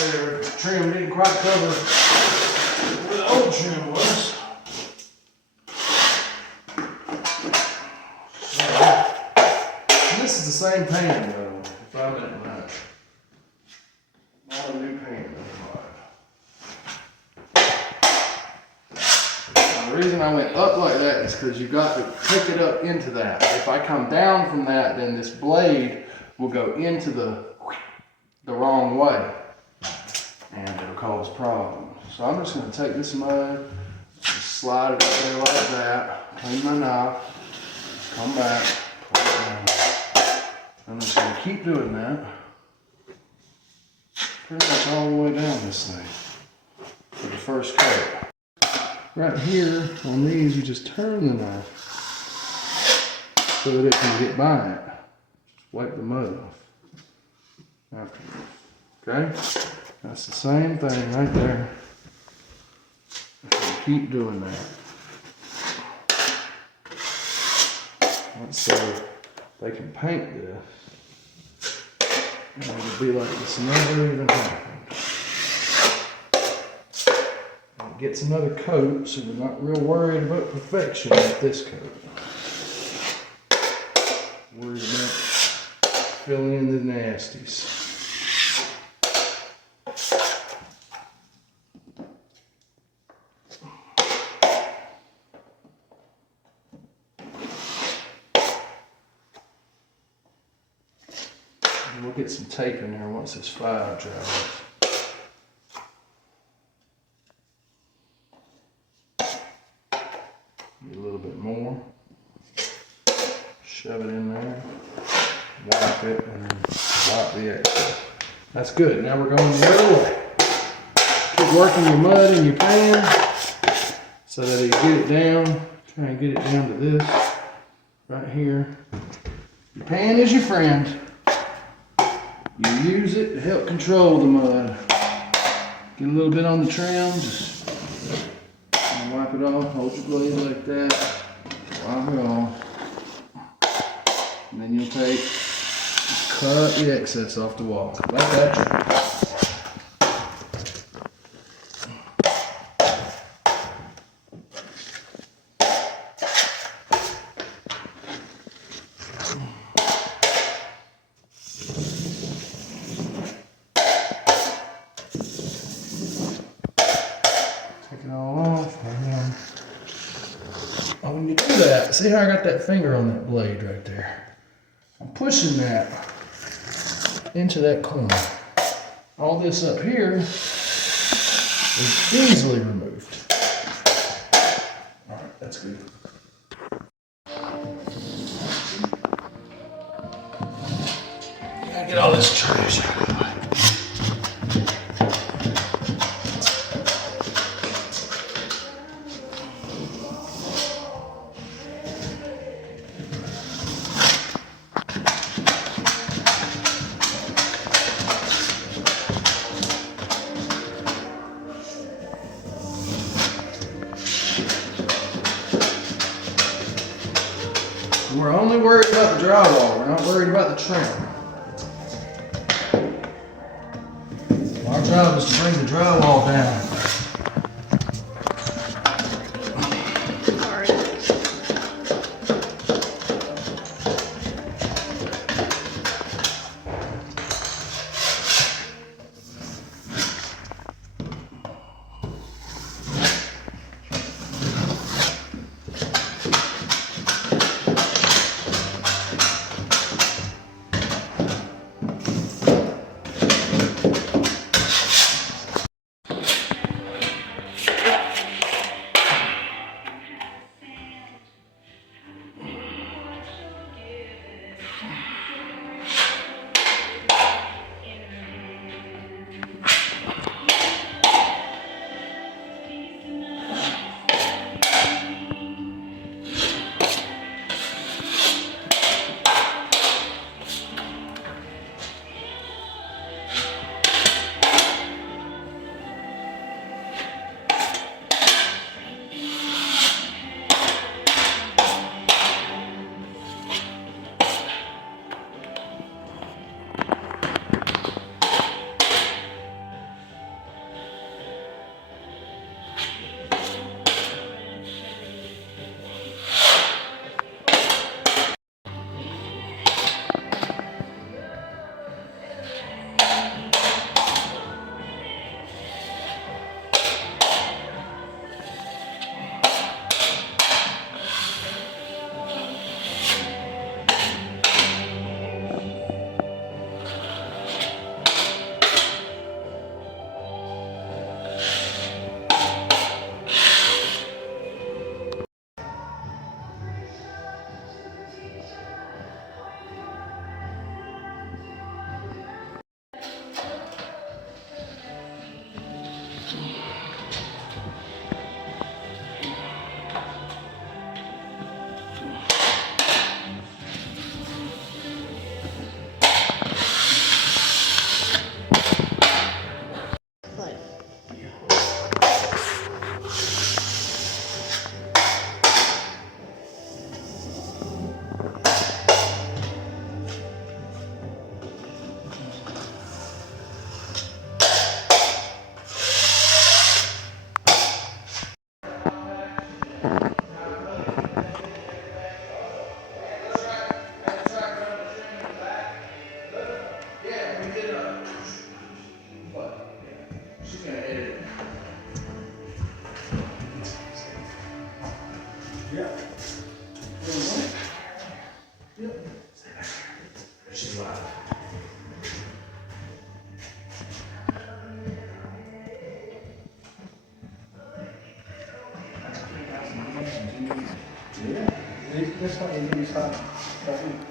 there. The trim didn't quite cover where the old trim was. So, this is the same pan though, if I didn't know. Not a new pan. The reason I went up like that is because you got to pick it up into that. If I come down from that, then this blade will go into the wrong way and it'll cause problems. So I'm just going to take this mud, just slide it up there like that, clean my knife, come back, put it down. I'm just going to keep doing that pretty much all the way down this thing for the first coat. Right here on these, you just turn the knife so that it can get by it. Just wipe the mud off afterwards. Okay? That's the same thing right there. So keep doing that. That's so they can paint this. And it'll be like this never even happened. It gets another coat, so we're not real worried about perfection with this coat. Worried about filling in the nasties. And we'll get some tape in there once this fire dries. A little bit more, shove it in there, wipe it, and then wipe the excess. That's good. Now we're going the other way. Keep working your mud in your pan so that you get it down. Try and get it down to this right here. Your pan is your friend. You use it to help control the mud. Get a little bit on the trim, just wipe it off, hold your blade like that, wipe it off, and then you'll cut the excess off the wall, like that. Take it all off, and then when you do that, see how I got that finger on that blade right there? I'm pushing that into that corner. All this up here is easily removed. All right, that's good. Gotta get all this trash out of the way. We're only worried about the drywall, we're not worried about the trim. Our job is to bring the drywall down. survive. Yeah, that's how you do